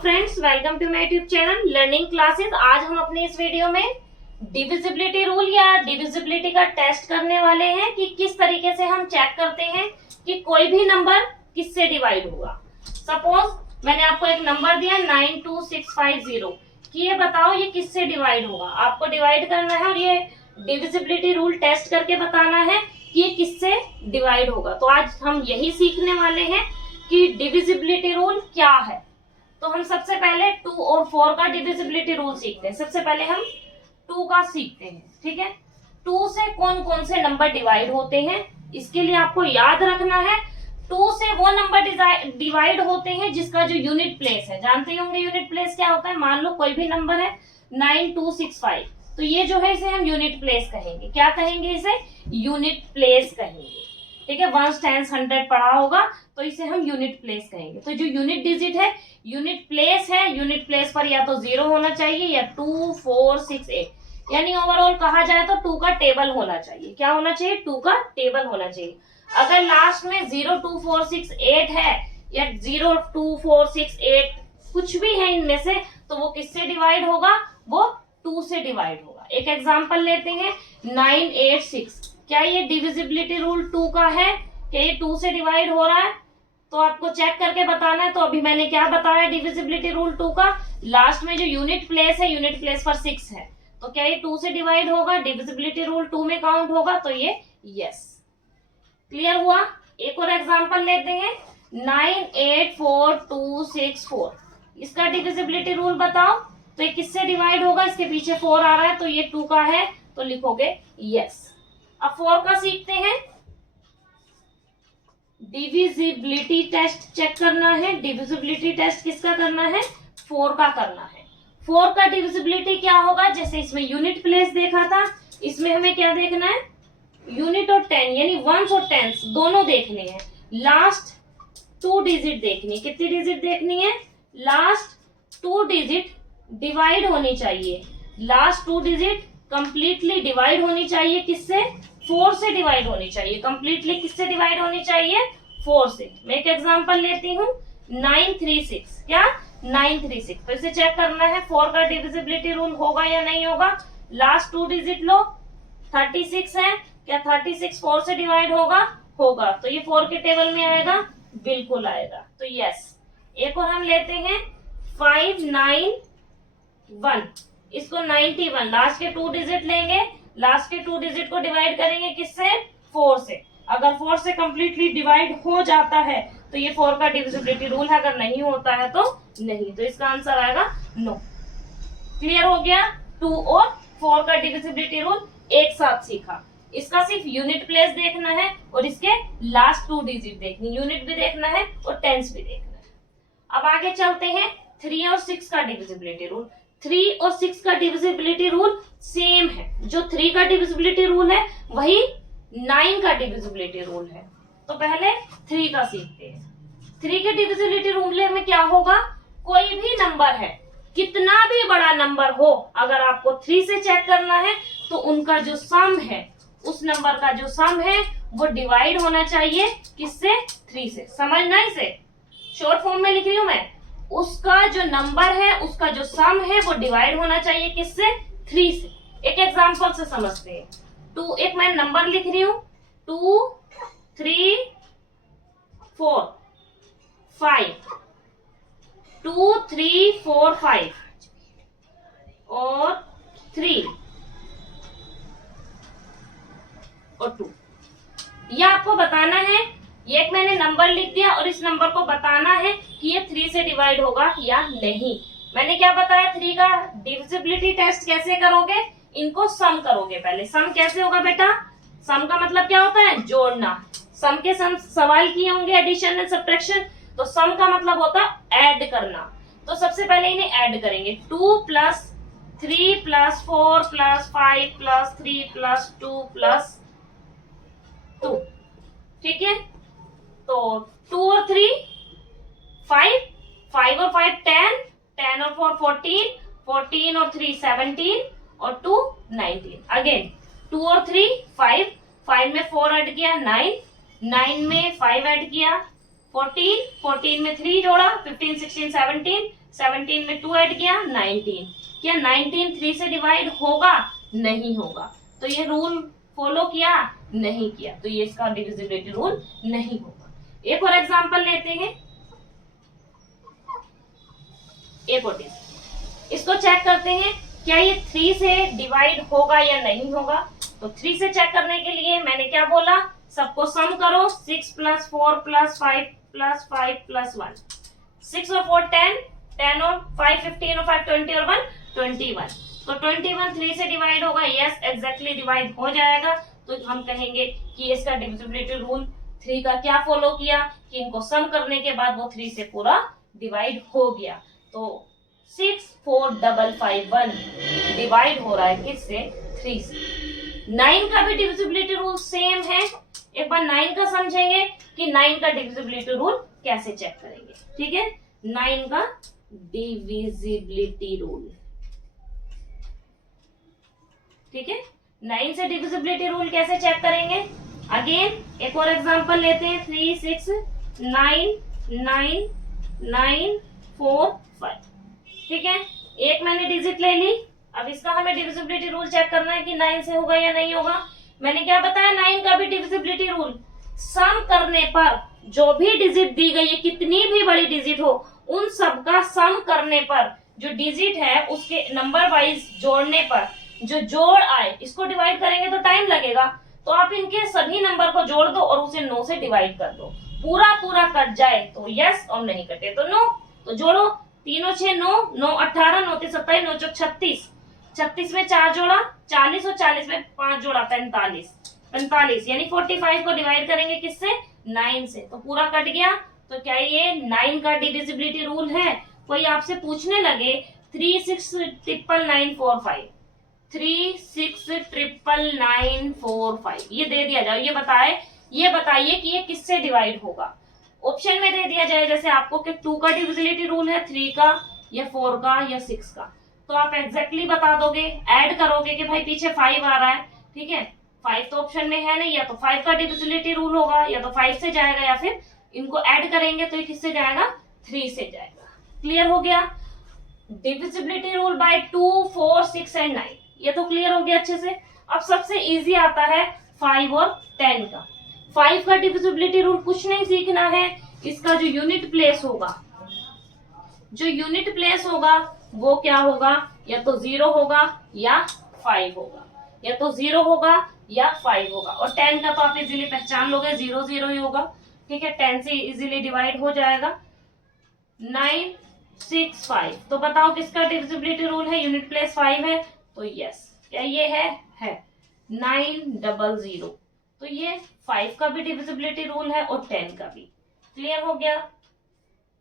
Friends, welcome to my YouTube channel learning classes. आज हम अपने इस वीडियो में डिविजिबिलिटी रूल या डिविजिबिलिटी का टेस्ट करने वाले हैं कि किस तरीके से हम चेक करते हैं कि कोई भी नंबर किससे डिवाइड होगा। सपोज मैंने आपको एक नंबर दिया 92650 कि ये बताओ ये किससे डिवाइड होगा। आपको डिवाइड करना है और ये डिविजिबिलिटी रूल टेस्ट करके बताना है कि ये किससे डिवाइड होगा। तो आज हम यही सीखने वाले हैं कि डिविजिबिलिटी रूल क्या है। तो हम सबसे पहले 2 और 4 का डिविजिबिलिटी रूल सीखते हैं। सबसे पहले हम 2 का सीखते हैं, ठीक है। 2 से कौन कौन से नंबर डिवाइड होते हैं, इसके लिए आपको याद रखना है 2 से वो नंबर डिवाइड होते हैं जिसका जो यूनिट प्लेस है। जानते होंगे यूनिट प्लेस क्या होता है। मान लो कोई भी नंबर है 9265, तो ये जो है इसे हम यूनिट प्लेस कहेंगे। क्या कहेंगे? इसे यूनिट प्लेस कहेंगे, ठीक है। 1 10 100 पढ़ा होगा तो इसे हम यूनिट प्लेस कहेंगे। तो जो यूनिट डिजिट है, यूनिट प्लेस है, यूनिट प्लेस पर या तो 0 होना चाहिए या 2 4 6 8, यानी ओवरऑल कहा जाए तो 2 का टेबल होना चाहिए। क्या होना चाहिए? 2 का टेबल होना चाहिए। अगर लास्ट में 0 2 4 6 8 है या 0 2 4 6 8 कुछ भी है इनमें से, तो वो किससे डिवाइड होगा? वो 2 से डिवाइड होगा। एक एग्जांपल लेते हैं 986। क्या ये डिविजिबिलिटी रूल 2 का है? क्या ये 2 से डिवाइड हो रहा है? तो आपको चेक करके बताना है। तो अभी मैंने क्या बताया डिविजिबिलिटी रूल 2 का, लास्ट में जो यूनिट प्लेस है, यूनिट प्लेस पर 6 है, तो क्या ये 2 से डिवाइड होगा? डिविजिबिलिटी रूल 2 में काउंट होगा, तो ये यस। क्लियर हुआ? एक और एग्जांपल लेते हैं 984264। इसका डिविजिबिलिटी रूल बताओ। तो ये किससे डिवाइड होगा? इसके पीछे 4 आ रहा है तो ये 2 का है, तो लिखोगे यस। अब 4 का सीखते हैं। डिविजिबिलिटी टेस्ट चेक करना है। डिविजिबिलिटी टेस्ट किसका करना है? 4 का करना है। 4 का डिविजिबिलिटी क्या होगा? जैसे इसमें यूनिट प्लेस देखा था, इसमें हमें क्या देखना है? यूनिट और 10 यानी वंस और टेंस दोनों देखने हैं। लास्ट 2 डिजिट देखनी है। कितनी डिजिट देखनी है? लास्ट 2 डिजिट डिवाइड होनी चाहिए। लास्ट 2 डिजिट कंप्लीटली डिवाइड होनी चाहिए। किससे? 4 से डिवाइड होनी चाहिए। कंप्लीटली किससे डिवाइड होनी चाहिए? 4 से। मैं एक एग्जांपल लेती हूँ 936। क्या? 936। तो इसे चेक करना है 4 का डिविजिबिलिटी रूल होगा या नहीं होगा। लास्ट 2 डिजिट लो, 36 है, क्या 36 4 से डिवाइड होगा? होगा। तो ये 4 के टेबल में आएगा, बिल्कुल आएगा, तो यस। एक और हम लेते हैं 591। इसको 91, लास्ट के 2 डिजिट लेंगे, लास्ट के 2 डिजिट को डिवाइड करेंगे किससे? 4 से। अगर 4 से कंप्लीटली डिवाइड हो जाता है तो ये 4 का डिविजिबिलिटी रूल है, अगर नहीं होता है तो नहीं। तो इसका आंसर आएगा नो। क्लियर हो गया? 2 और 4 का डिविजिबिलिटी रूल एक साथ सीखा। इसका सिर्फ यूनिट प्लेस देखना है और इसके लास्ट 2 डिजिट देखनी, यूनिट भी देखना है और टेंस भी देखना है। अब आगे चलते हैं 3 और 6 का डिविजिबिलिटी रूल। 3 और 6 का डिविजिबिलिटी रूल सेम है। जो 3 का डिविजिबिलिटी रूल है वही 9 का डिविजिबिलिटी रूल है। तो पहले 3 का सीखते हैं। 3 के डिविजिबिलिटी रूल में क्या होगा? कोई भी नंबर है, कितना भी बड़ा नंबर हो, अगर आपको 3 से चेक करना है तो उनका जो सम है, उस नंबर का जो सम है वो डिवाइड होना चाहिए किससे? 3 से। समझना इसे, शॉर्ट फॉर्म में लिख रही हूं मैं। उसका जो नंबर है, उसका जो सम है वो डिवाइड होना चाहिए किससे? 3 से। एक एग्जांपल से समझते हैं। 2, एक मैं नंबर लिख रही हूं 2 3 4 5, 2 3 4 5 और 3 और 2। यह आपको बताना है। ये एक मैंने नंबर लिख दिया और इस नंबर को बताना है कि ये 3 से डिवाइड होगा या नहीं। मैंने क्या बताया? 3 का डिविजिबिलिटी टेस्ट कैसे करोगे? इनको सम करोगे पहले। सम कैसे होगा बेटा? सम का मतलब क्या होता है? जोड़ना। सम के सम सवाल किए होंगे, एडिशन एंड सब्ट्रैक्शन। तो सम का मतलब होता है ऐड करना। तो सबसे पहले इन्हें ऐड करेंगे। 2 + 3 + 4 + 5 + 3 + 2 + 2, ठीक है। तो 2 और 3 5, 5 और 5 10, 10 और 4 14, 14 और 3 17 और 2 19। अगेन 2 और 3 5, 5 में 4 ऐड किया 9, 9 में 5 ऐड किया 14, 14 में 3 जोड़ा 15 16 17, 17 में 2 ऐड किया 19। क्या 19 3 से डिवाइड होगा? नहीं होगा। तो ये रूल फॉलो किया? नहीं किया। तो ये इसका डिविजिबिलिटी रूल नहीं होगा। एक और एग्जांपल लेते हैं, एक और इसको चेक करते हैं क्या ये 3 से डिवाइड होगा या नहीं होगा। तो 3 से चेक करने के लिए मैंने क्या बोला, सबको सम करो, 6 + 4 + 5 + 5 + 1, 6 और 4 10, 10 और 5 15 और 5 20 और 1 21। तो 21 3 से डिवाइड होगा, यस एग्जैक्टली डिवाइड हो जाएगा। तो हम कहेंगे कि इसका डिविजिबिलिटी रूल 3 का क्या फॉलो किया कि इनको सम करने के बाद वो 3 से पूरा डिवाइड हो गया। तो 6 4 5 5 1 डिवाइड हो रहा है किससे? 3 से। 9 का भी डिविजिबिलिटी रूल सेम है। एक बार 9 का समझेंगे कि 9 का डिविजिबिलिटी रूल कैसे चेक करेंगे। ठीक है, 9 का डिविजिबिलिटी रूल। ठीक है, 9 से डिविजिबिलिटी रूल कैसे चेक करेंगे? अगेन एक और एग्जांपल लेते हैं, 3 6 9 9 9 4 5। ठीक है, एक मैंने डिजिट ले ली। अब इसका हमें डिविजिबिलिटी रूल चेक करना है कि 9 से होगा या नहीं होगा। मैंने क्या बताया, 9 का भी डिविजिबिलिटी रूल, सम करने पर जो भी डिजिट दी गई है, कितनी भी बड़ी डिजिट हो, उन सब का सम करने पर जो डिजिट है उसके नंबर वाइज जोड़ने पर जो जोड़ आए, इसको डिवाइड करेंगे तो टाइम लगेगा। तो आप इनके सभी नंबर को जोड़ दो और उसे 9 से डिवाइड कर दो। पूरा पूरा कट जाए तो यस और नहीं कटे तो नो। तो जोड़ो, 3 और 6 9, 9 18, 9 3 27, 9 4 36, 36 में 4 जोड़ा 40 और 40 में 5 जोड़ा 45, 45 यानी 45 को डिवाइड करेंगे किससे? 9 से। तो पूरा कट गया। तो क्या ये 9 का डिविजिबिलिटी रूल है? कोई आपसे पूछने लगे 3 6 9 9 4 5, 3 6 9 9 4 5 ये दे दिया जाए, ये बताइए कि ये किससे डिवाइड होगा। ऑप्शन में दे दिया जाए जैसे आपको कि 2 का डिविजिबिलिटी रूल है, 3 का या 4 का या 6 का, तो आप एग्जैक्टली बता दोगे, ऐड करोगे कि भाई पीछे 5 आ रहा है। ठीक है, 5 तो ऑप्शन में है नहीं, या तो 5 का डिविजिबिलिटी रूल होगा या तो 5 से जाएगा, या फिर इनको ऐड करेंगे तो ये किससे जाएगा? 3 से जाएगा। क्लियर हो गया? डिविजिबिलिटी रूल बाय 2 4 6 एंड 9 ये तो क्लियर हो गया अच्छे से। अब सबसे इजी आता है 5 और 10 का। 5 का डिविजिबिलिटी रूल कुछ नहीं सीखना है, इसका जो यूनिट प्लेस होगा, वो क्या होगा? या तो 0 होगा या 5 होगा, या तो 0 होगा या 5 होगा। और 10 का तो आप इजीली पहचान लोगे, 0 0 ही होगा। ठीक है, 10 से इजीली डिवाइड हो जाएगा। 9 6 5, तो बताओ किसका डिविजिबिलिटी रूल है? यूनिट प्लेस 5 है, तो यस। क्या ये है 9 0 0। तो ये 5 का भी डिविजिबिलिटी रूल है और 10 का भी। क्लियर हो गया?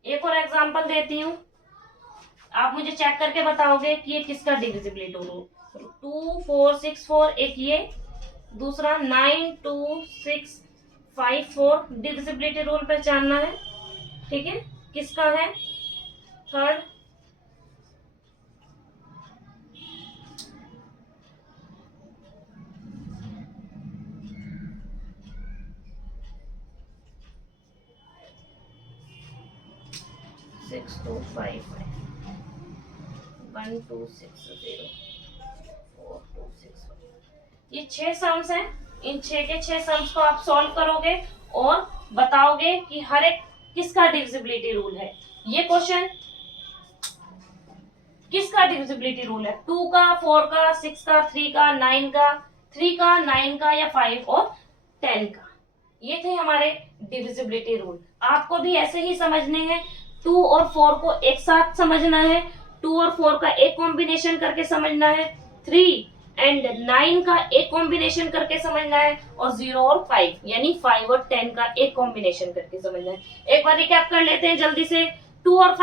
एक और एग्जांपल देती हूँ, आप मुझे चेक करके बताओगे कि ये किसका डिविजिबिलिटी रूल। 2 4 6 4 एक ये, दूसरा 9 2 6 5 4 डिविजिबिलिटी रूल पहचानना है। ठीक है, किसका है? थर्ड 6 2 5 1 2 6 0 4 2 6 1। ये 6 सम्स हैं। इन 6 के 6 सम्स को आप सॉल्व करोगे और बताओगे कि हर एक किसका डिविजिबिलिटी रूल है। ये क्वेश्चन किसका डिविजिबिलिटी रूल है? 2 का, 4 का, 6 का, 3 का, 9 का, 3 का, 9 का या 5 और 10 का। ये थे हमारे डिविजिबिलिटी रूल। आपको भी ऐसे ही समझने हैं। 2 और 4 को एक साथ समझना है, 2 और 4 का एक कॉम्बिनेशन करके समझना है, 3 एंड 9 का एक कॉम्बिनेशन करके समझना है, और 0 और 5 यानी 5 और 10 का एक कॉम्बिनेशन करके समझना है। एक बार रिकैप कर लेते हैं जल्दी से। 2 और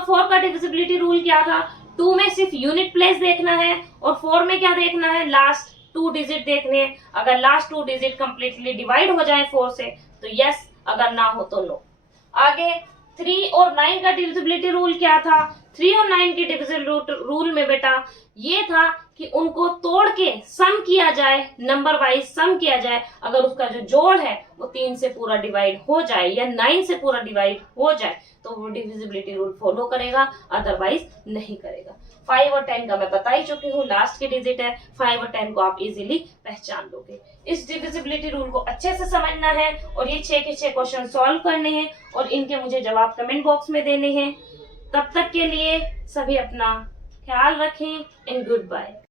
4 का डिविजिबिलिटी रूल क्या था? 2 में सिर्फ यूनिट प्लेस देखना है और 4 में क्या देखना है? लास्ट 2 डिजिट देखने हैं। अगर लास्ट 2 डिजिट कंप्लीटली डिवाइड हो जाए 4 से तो यस, अगर ना हो तो नो। आगे 3 और 9 का डिविजिबिलिटी रूल क्या था? 3 और 9 की डिविजिबल रूल में बेटा ये था कि उनको तोड़ के सम किया जाए, नंबर वाइज सम किया जाए। अगर उसका जो जोड़ है वो 3 से पूरा डिवाइड हो जाए या 9 से पूरा डिवाइड हो जाए तो वो डिविजिबिलिटी रूल फॉलो करेगा, अदरवाइज नहीं करेगा। 5 और 10 का मैं बता ही चुकी हूँ, लास्ट की डिजिट है। 5 और 10 को आप इजीली पहचान लोगे। इस डिविजिबिलिटी रूल को अच्छे से समझना है और ये 6 के 6 क्वेश्चन सॉल्व करने हैं और इनके मुझे जवाब कमेंट बॉक्स में देने हैं। तब तक के लिए सभी अपना ख्याल रखें एंड गुड बाय।